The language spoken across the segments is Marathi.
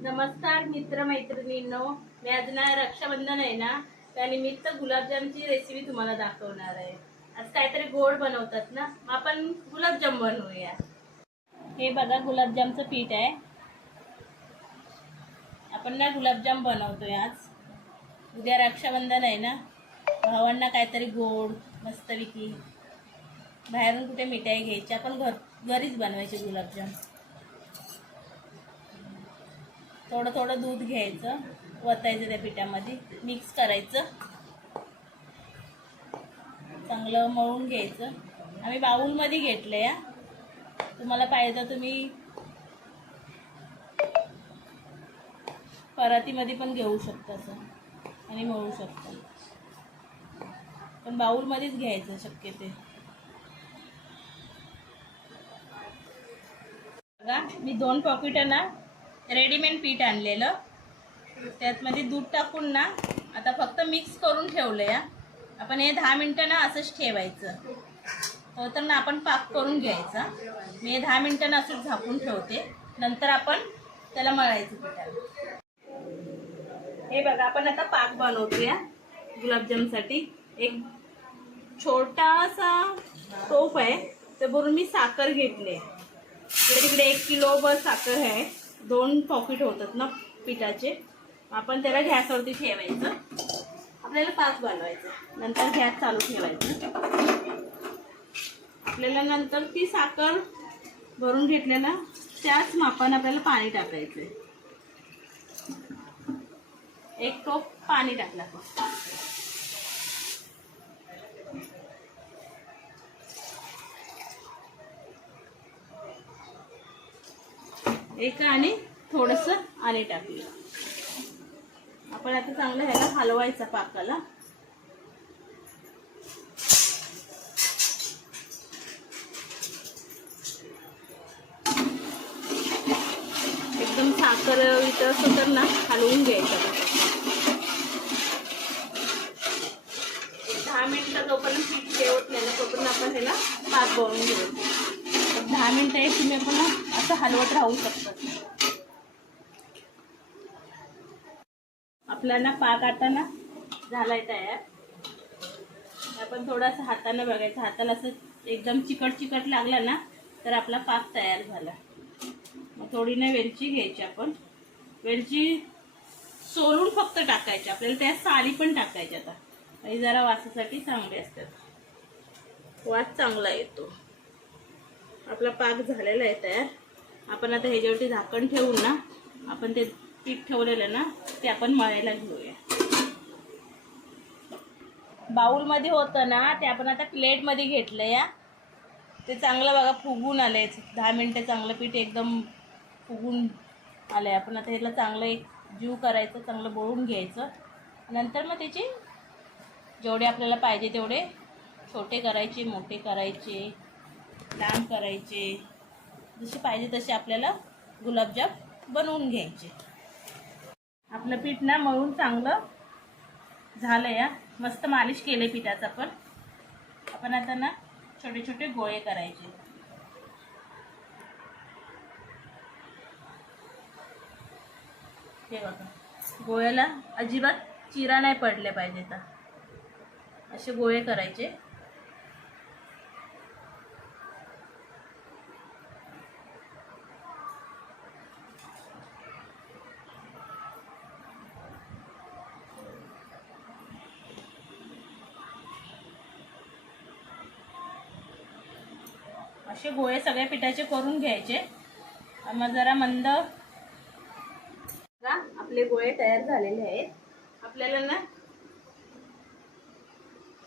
नमस्कार मित्र मैत्रिणींनो, मी आज ना रक्षाबंधन आहे ना, त्यानिमित्त गुलाबजामची रेसिपी तुम्हाला दाखवणार आहे। आज काहीतरी गोड बनवतात ना, मग आपण गुलाबजाम बनवूया। हे बघा गुलाबजामचं पीठ आहे। आपण ना गुलाबजाम बनवतोय आज। उद्या रक्षाबंधन आहे ना, भावांना काहीतरी गोड मस्तपैकी बाहेरून कुठे मिठाई घ्यायची, आपण घरीच बनवायचे गुलाबजाम। थोडं थोडं दूध घ्यायचं, वतायचं त्या पिठामध्ये, मिक्स करायचं, चांगलं मळून घ्यायचं। आम्ही बाउलमध्ये घेतलं या, तुम्हाला पाहिजे तर तुम्ही परातीमध्ये पण घेऊ शकता असं आणि मळू शकता, पण बाउलमध्येच घ्यायचं शक्यते। बघा मी 2 पॉकेट ना रेडीमेड पीठ आणलेलं, त्यातमध्ये दूध टाकून ना आता फक्त मिक्स करून ठेवलं या। आपण हे 10 मिनिटं ना असंच ठेवायचं, तर ना आपण पाक करून घ्यायचा। मी 10 मिनिटं ना असंच झाकून ठेवते, नंतर आपण त्याला मळायचं पिठाला। हे बघा आपण आता पाक बनवूया गुलाबजामसाठी। एक छोटासा टोप आहे, ते भरून मी साखर घेतले। तिकडे 1 किलो साखर आहे, 2 पॉकेट होतात ना पिठाचे। आपण त्याला गॅसवरती ठेवायचं, आपल्याला पाक बनवायचा, नंतर गॅस चालू ठेवायचं। आपल्याला नंतर ती साखर भरून घेतलेला त्याच मापाने आपल्याला पाणी टाकायचं। 1 टोप पाणी टाकलं आपण। एक आणि थोडंसं आणि टाकलं। आपण आता चांगलं ह्याला हलवायचं पाकाला। एकदम साखर वितळसं तर ना हलवून घ्यायचं। 10 मिनिटं जोपर्यंत पीठ ठेवत नाही ना, तोपर्यंत आपण ह्याला पाक बनवून घ्यायचं। 10 मिनिटं एक तुम्ही आपण असं हलवत राहू शकता। आपला ना पाक आता ना झालाय तयार। आपण थोडासा हाताने बघायचं, हाताला असं एकदम चिकट लागला ना तर आपला पाक तयार झाला। मग थोडी ना वेलची घ्यायची, आपण वेलची सोलून फक्त टाकायची, आपल्याला त्या साली पण टाकायच्या आता, आणि जरा वासासाठी चांगले असतात, वास चांगला येतो। आपला पाक झालेला आहे तयार। आपण आता ह्याच्यावरती झाकण ठेवून ना आपण ते पीठ ठेवलेलं ना ते आपण मळायला घेऊया। बाउलमध्ये होतं ना ते आपण आता प्लेटमध्ये घेतलं या। ते चांगलं बघा फुगून आलंय, 10 मिनिटं चांगलं पीठ एकदम फुगून आलंय। आपण आता ह्याला चांगलं एक जीव करायचं, चांगलं बोळून घ्यायचं। नंतर मग त्याचे जेवढे आपल्याला पाहिजे तेवढे छोटे करायचे, मोठे करायचे, लांब करायचे, जसे पाहिजे तसे आपल्याला गुलाबजाम बनवून घ्यायचे। आपलं पीठ ना मळून चांगलं झालं या, मस्त मालिश केले पिठाचं आपण आता ना छोटे छोटे गोळे करायचे। हे बघा, गोळ्याला अजिबात चिरा नाही पडले पाहिजे, तर असे गोळे करायचे। असे गोळे सगळ्या पिठाचे करून घ्यायचे। मग जरा मंद आपले गोळे तयार झालेले आहेत। आपल्याला ना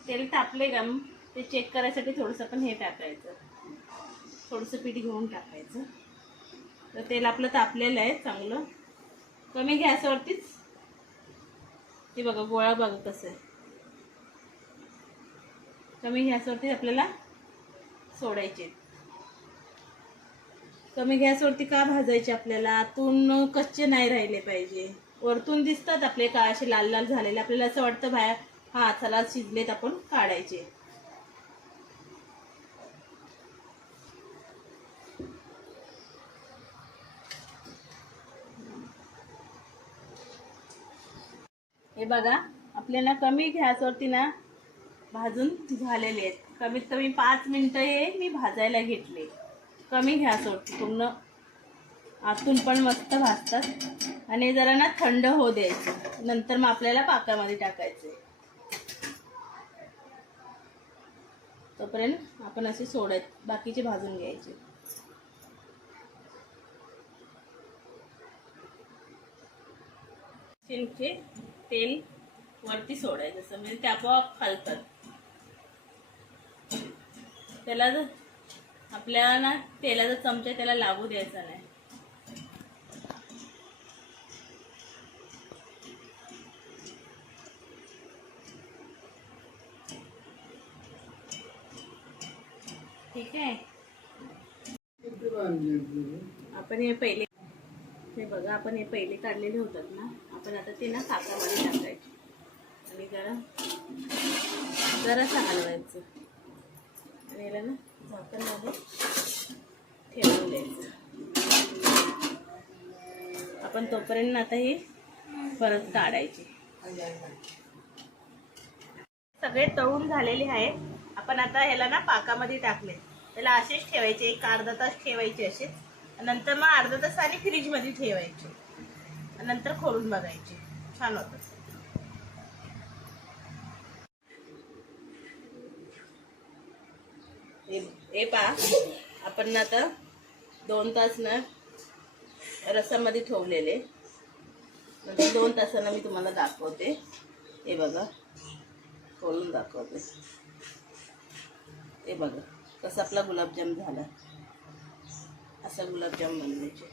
तेल तापले का ते चेक करायसाठी थोडंसं पण हे टाकायचं, थोडंसं पीठ घेऊन टाकायचं। तर तेल आपलं तापलेलं आहे चांगलं, कमी गॅसवरतीच। ते बघा गोळा बघा कसं आहे, कमी गॅसवरती आपल्याला सोडायचे। कमी गॅसवरती का भाजायचे, आपल्याला आतून कच्चे नाही राहिले पाहिजे। वरतून दिसतात आपले का असे लाल लाल झालेले, आपल्याला असं वाटतं बाहेर हा चला शिजलेत, आपण काढायचे। हे बघा आपल्याला कमी गॅसवरती ना भाजून झालेले आहेत. कमीत कमी 5 मिनटं हे मी भाजायला घेतले कमी गॅसवरती. पूर्ण आतून पण मस्त भाजतात आणि जरा ना थंड होऊ द्यायचं. नंतर मग आपल्याला पाकामध्ये टाकायचे. तोपर्यंत आपण असे सोडायचे, बाकीचे भाजून घ्यायचे. शेंगचे तेल वरती सोडायचं असं म्हणजे ते आपोआप खालतात. त्याला आपल्याला ना तेलाचा चमचा त्याला लागू द्यायचा नाही. ठीक आहे. आपण हे पहिले हे बघा आपण हे पहिले काढलेले होतात ना, आपण आता ते ना पाकामध्ये टाकायचे आणि जरासं हलवायचं आणि याला ना झाकण लावून ठेवून द्यायचं. आपण तोपर्यंत आता हे परत काढायचे. सगळे तळून झालेले आहे. आपण आता ह्याला ना पाकामध्ये टाकले. त्याला असेच ठेवायचे, एक अर्धा तास ठेवायचे असेच. नंतर मग अर्धा तास आणि फ्रीजमध्ये ठेवायचे. नंतर खोलून बघायचे, छान होतं. हे पहा आपण आता 2 तास ना रसामध्ये ठेवलेले. नंतर 2 तासांना मी तुम्हाला दाखवते. हे बघा खोलून दाखवते. हे बघा कसा आपला गुलाबजाम झाला. असा गुलाबजाम बनवायचे.